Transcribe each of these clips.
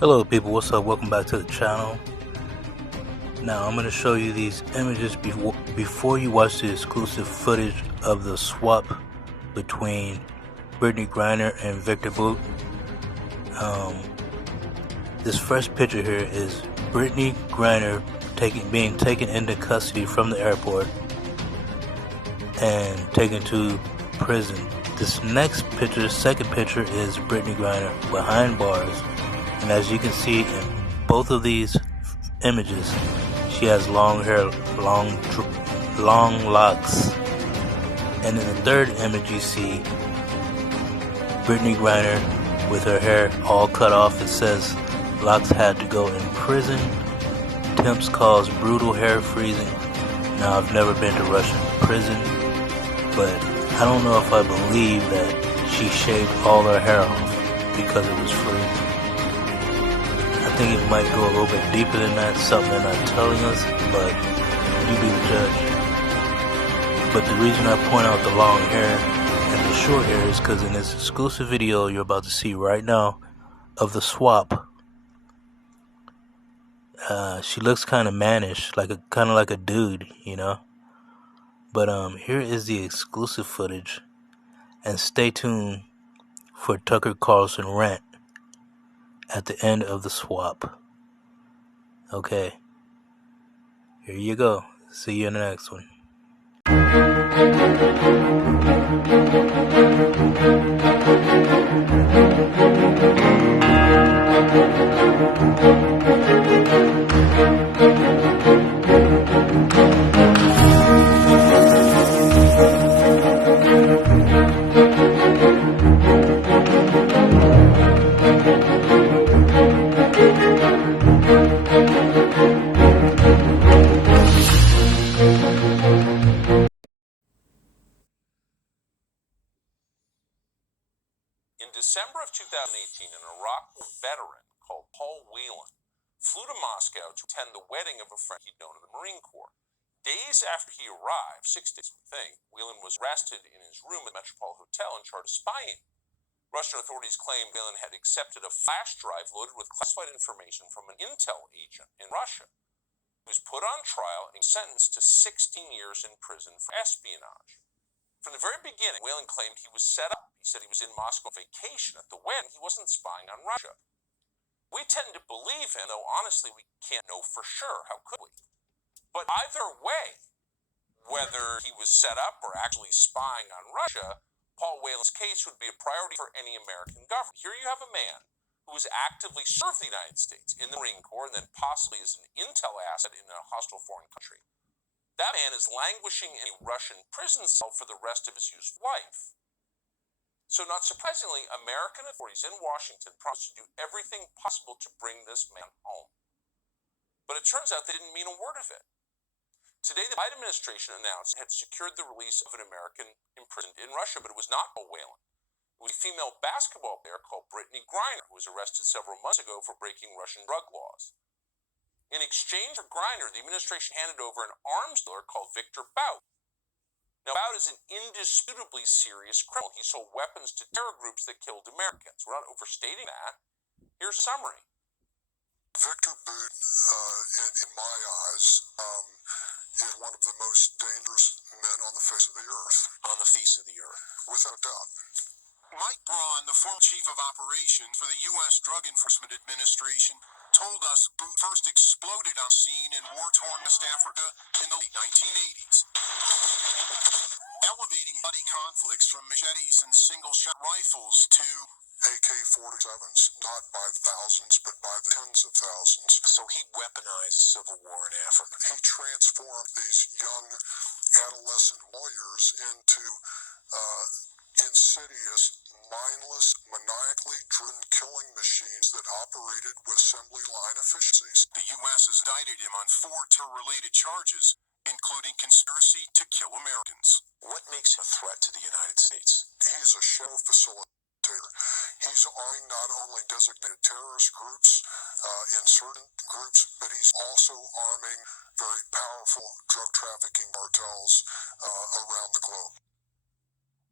Hello people, what's up? Welcome back to the channel. Now I'm going to show you these images before you watch the exclusive footage of the swap between Brittney Griner and Viktor. This first picture here is Brittney Griner being taken into custody from the airport and taken to prison. This next picture, second picture, is Brittney Griner behind bars. And as you can see in both of these images, she has long hair, long locks. And in the third image you see Brittney Griner with her hair all cut off. It says Locs had to go in prison. Temps cause brutal hair freezing. Now I've never been to Russian prison, but I don't know if I believe that she shaved all her hair off because it was free. I think it might go a little bit deeper than that, something they're not telling us, but you be the judge. But the reason I point out the long hair and the short hair is because in this exclusive video you're about to see right now of the swap, she looks kind of mannish, kind of like a dude, you know. But here is the exclusive footage, and stay tuned for Tucker Carlson rant at the end of the swap. Okay, here you go. See you in the next one. In December of 2018, an Iraq veteran called Paul Whelan flew to Moscow to attend the wedding of a friend he'd known in the Marine Corps. Days after he arrived, 6 days, Whelan was arrested in his room at the Metropole Hotel and charged with spying. Russian authorities claim Whelan had accepted a flash drive loaded with classified information from an intel agent in Russia. He was put on trial and sentenced to 16 years in prison for espionage. From the very beginning, Whelan claimed he was set up. He said he was in Moscow on vacation at the wedding. He wasn't spying on Russia. We tend to believe him, though honestly we can't know for sure. How could we? But either way, whether he was set up or actually spying on Russia, Paul Whelan's case would be a priority for any American government. Here you have a man who has actively served the United States in the Marine Corps and then possibly as an intel asset in a hostile foreign country. That man is languishing in a Russian prison cell for the rest of his useful life. So not surprisingly, American authorities in Washington promised to do everything possible to bring this man home. But it turns out they didn't mean a word of it. Today, the Biden administration announced it had secured the release of an American imprisoned in Russia, but it was not Paul Whelan. It was a female basketball player called Brittney Griner, who was arrested several months ago for breaking Russian drug laws. In exchange for Griner, the administration handed over an arms dealer called Viktor. Now, Bout is an indisputably serious criminal. He sold weapons to terror groups that killed Americans. We're not overstating that. Here's a summary. Viktor Bout, in my eyes, is one of the most dangerous men on the face of the earth. On the face of the earth. Without doubt. Mike Braun, the former chief of operations for the U.S. Drug Enforcement Administration, told us Bout first exploded on scene in war-torn West Africa in the late 1980s, elevating bloody conflicts from machetes and single-shot rifles to AK-47s, not by thousands, but by the tens of thousands. So he weaponized civil war in Africa. He transformed these young adolescent warriors into insidious, mindless, maniacally driven killing machines that operated with assembly line efficiencies. The U.S. has indicted him on 4 terror-related charges, including conspiracy to kill Americans. What makes him a threat to the United States? He's a shadow facilitator. He's arming not only designated terrorist groups, insurgent groups, but he's also arming very powerful drug trafficking cartels around the globe.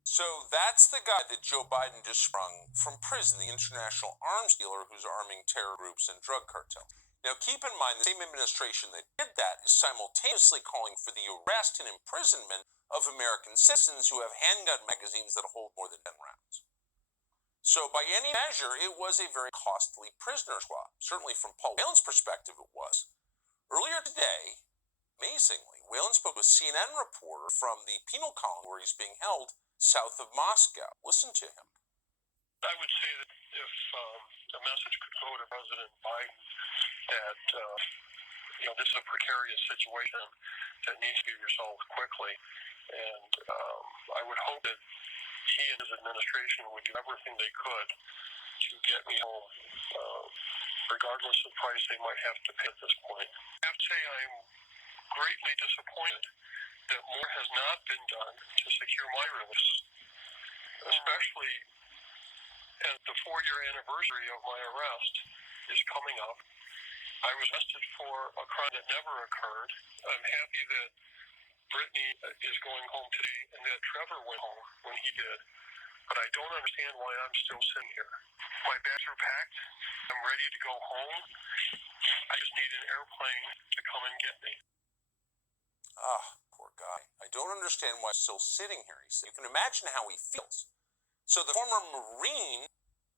So that's the guy that Joe Biden just sprung from prison, the international arms dealer who's arming terror groups and drug cartels. Now, keep in mind, the same administration that did that is simultaneously calling for the arrest and imprisonment of American citizens who have handgun magazines that hold more than 10 rounds. So by any measure, it was a very costly prisoner swap. Certainly from Paul Whelan's perspective, it was. Earlier today, amazingly, Whelan spoke with a CNN reporter from the penal colony where he's being held south of Moscow. Listen to him. I would say that if a message could go to President Biden that this is a precarious situation that needs to be resolved quickly, and I would hope that he and his administration would do everything they could to get me home, regardless of the price they might have to pay at this point. I have to say I'm greatly disappointed that more has not been done to secure my release, especially as the 4-year anniversary of my arrest is coming up. I was arrested for a crime that never occurred. I'm happy that Brittney is going home today and that Trevor went home when he did. But I don't understand why I'm still sitting here. My bags are packed. I'm ready to go home. I just need an airplane to come and get me. Poor guy. I don't understand why he's still sitting here, he said. You can imagine how he feels. So the former Marine,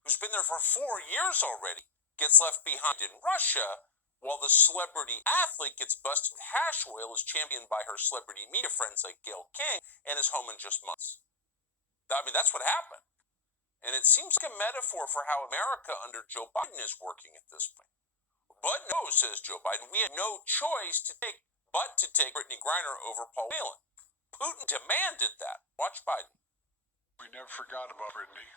who's been there for 4 years already, gets left behind in Russia, while the celebrity athlete gets busted with hash oil, is championed by her celebrity media friends like Gayle King, and is home in just months. I mean, that's what happened. And it seems like a metaphor for how America under Joe Biden is working at this point. But no, says Joe Biden, we had no choice but to take Brittney Griner over Paul Whelan. Putin demanded that. Watch Biden. We never forgot about Brittney.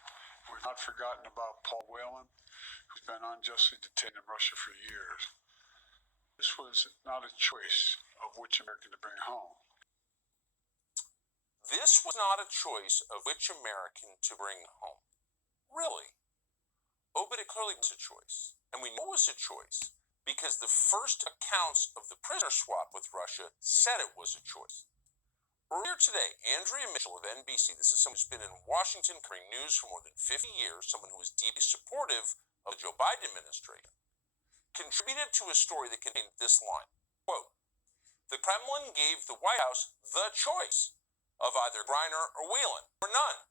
We've not forgotten about Paul Whelan, who's been unjustly detained in Russia for years. This was not a choice of which American to bring home. This was not a choice of which American to bring home. Really? Oh, but it clearly was a choice. And we know it was a choice because the first accounts of the prisoner swap with Russia said it was a choice. Earlier today, Andrea Mitchell of NBC, this is someone who's been in Washington covering news for more than 50 years, someone who was deeply supportive of the Joe Biden administration, contributed to a story that contained this line, quote, "The Kremlin gave the White House the choice of either Griner or Whelan, or none."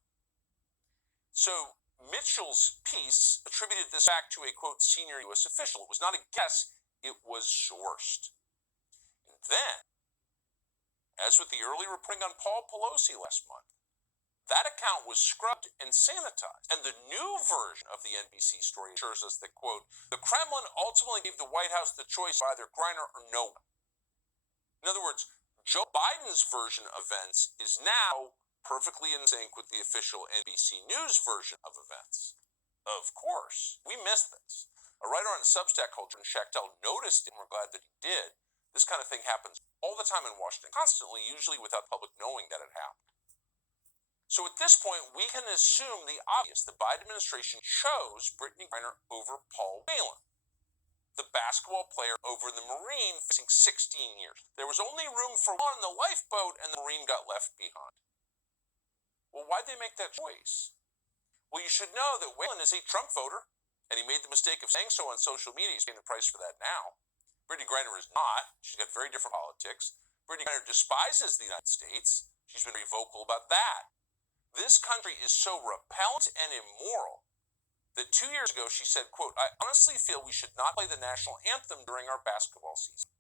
So Mitchell's piece attributed this back to a, quote, senior U.S. official. It was not a guess, it was sourced. And then, as with the early reporting on Paul Pelosi last month, that account was scrubbed and sanitized. And the new version of the NBC story assures us that, quote, "The Kremlin ultimately gave the White House the choice of either Griner or no one." In other words, Joe Biden's version of events is now perfectly in sync with the official NBC News version of events. Of course, we missed this. A writer on Substack called Jordan Schachtel noticed it, and we're glad that he did. This kind of thing happens all the time in Washington, constantly, usually without the public knowing that it happened. So at this point, we can assume the obvious. The Biden administration chose Brittney Griner over Paul Whelan, the basketball player over the Marine facing 16 years. There was only room for one in the lifeboat, and the Marine got left behind. Well, why'd they make that choice? Well, you should know that Whelan is a Trump voter, and he made the mistake of saying so on social media. He's paying the price for that now. Brittney Griner is not. She's got very different politics. Brittney Griner despises the United States. She's been very vocal about that. This country is so repellent and immoral that 2 years ago she said, quote, "I honestly feel we should not play the national anthem during our basketball season."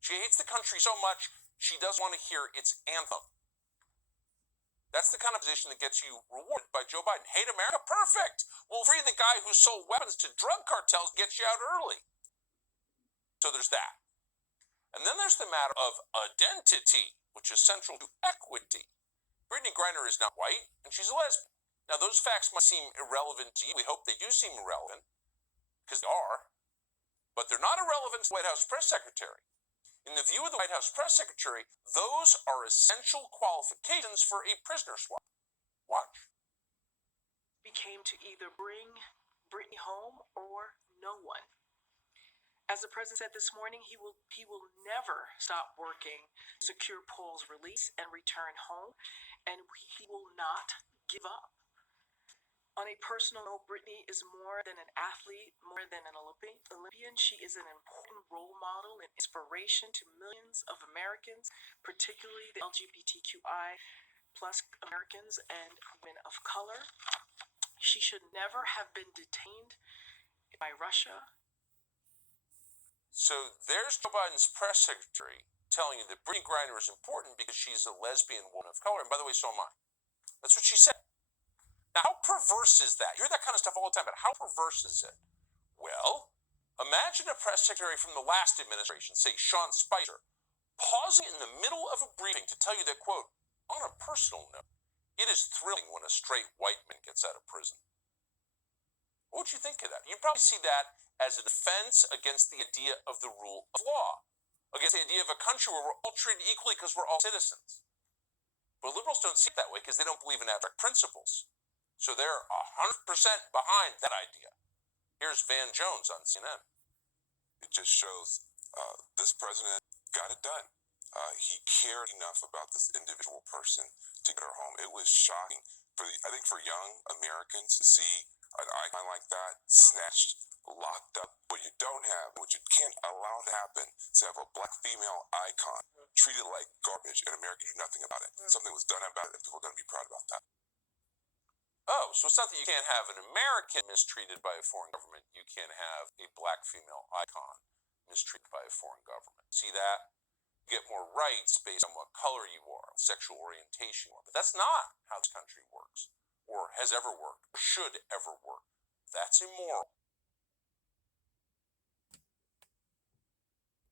She hates the country so much she doesn't want to hear its anthem. That's the kind of position that gets you rewarded by Joe Biden. Hate America? Perfect! We'll free the guy who sold weapons to drug cartels, get you out early. So there's that. And then there's the matter of identity, which is central to equity. Brittney Griner is not white, and she's a lesbian. Now, those facts might seem irrelevant to you. We hope they do seem irrelevant, because they are. But they're not irrelevant to the White House press secretary. In the view of the White House press secretary, those are essential qualifications for a prisoner swap. Watch. We came to either bring Brittney home or no one. As the president said this morning, he will never stop working to secure Paul's release and return home. and he will not give up. On a personal note, Brittney is more than an athlete, more than an Olympian. She is an important role model and inspiration to millions of Americans, particularly the LGBTQI plus Americans and women of color. She should never have been detained by Russia. So there's Joe Biden's press secretary telling you that Brittney Griner is important because she's a lesbian woman of color. And by the way, so am I. That's what she said. Now, how perverse is that? You hear that kind of stuff all the time, but how perverse is it? Well, imagine a press secretary from the last administration, say Sean Spicer, pausing in the middle of a briefing to tell you that, quote, on a personal note, it is thrilling when a straight white man gets out of prison. What would you think of that? You'd probably see that as an offense against the idea of the rule of law, against the idea of a country where we're all treated equally because we're all citizens. But liberals don't see it that way because they don't believe in abstract principles. So they're 100% behind that idea. Here's Van Jones on CNN. It just shows this president got it done. He cared enough about this individual person to get her home. It was shocking I think for young Americans to see an icon like that snatched, locked up. What you don't have, what you can't allow to happen, is to have a black female icon treated like garbage, and America do nothing about it. Something was done about it, and people are going to be proud about that. Oh, so it's not that you can't have an American mistreated by a foreign government. You can't have a black female icon mistreated by a foreign government. See that? You get more rights based on what color you are, sexual orientation you are. But that's not how this country works, or has ever worked, or should ever work. That's immoral.